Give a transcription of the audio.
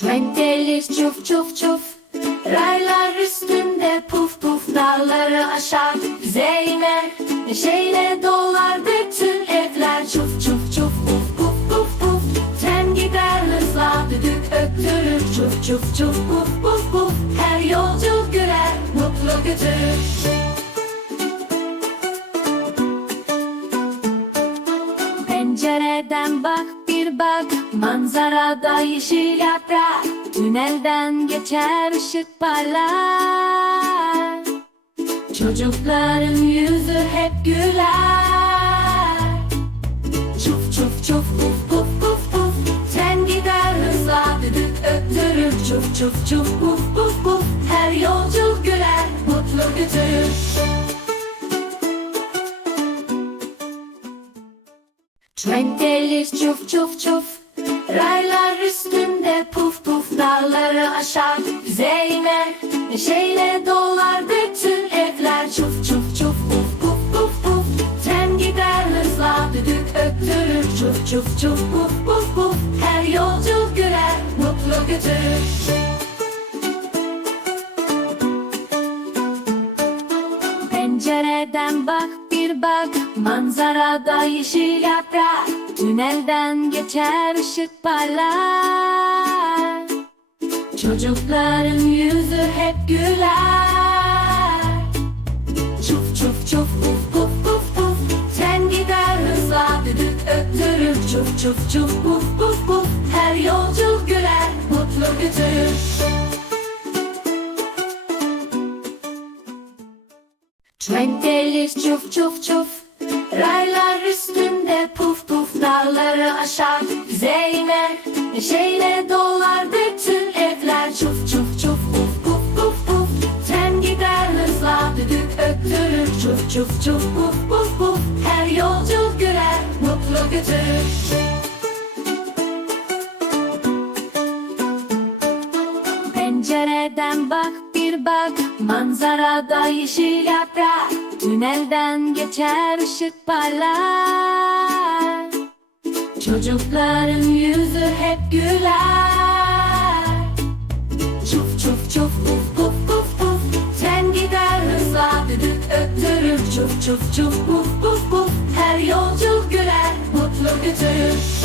Tren gelir çuf çuf çuf Raylar üstünde puf puf Dağları aşar bize iner Neşeyle dolar bütün evler. Çuf çuf çuf puf puf puf puf Tren gider hızla düdük öttürür. Çuf çuf çuf puf puf puf Her yolcu güler mutlu götürür Pencereden bak bir bak Manzarada yeşil yaprak Tünelden geçer ışık parlar. Çocukların yüzü hep güler. Çuf çuf çuf puf puf puf puf. Tren gider hızla düdük öttürür. Çuf çuf çuf puf puf puf. Her yolcu güler mutlu götürür Tren çuf çuf çuf Raylar üstünde puf puf Dağları aşar bize iner Neşeyle dolar bütün evler. Çuf çuf çuf puf puf puf puf Tren gider hızla düdük öttürür. Çuf çuf çuf puf puf puf Her yolcu güler mutlu götürür. Pencereden bak bir bak Manzarada yeşil yaprak Tünelden geçer ışık parlar. Çocukların yüzü hep güler. Çuf çuf çuf puf puf puf puf. Tren gider hızla düdük öttürür. Çuf çuf çuf puf puf puf. Her yolcu güler mutlu götürür Tren gelir çuf çuf çuf. Raylar üstünde puf puf. Dağları aşar bize iner Neşeyle dolar bütün evler. Çuf çuf çuf puf puf puf puf. Tren gider hızla düdük öttürür Çuf çuf çuf puf puf puf. Her yolcu güler mutlu götürür. Pencereden bak bir bak Manzarada yeşil yaprak Tünelden geçer ışık parlar. Çocukların yüzü hep güler. Çuf çuf çuf puf puf puf puf. Tren gider hızla düdük öttürür. Çuf çuf çuf puf puf puf. Her yolcu güler mutlu götürür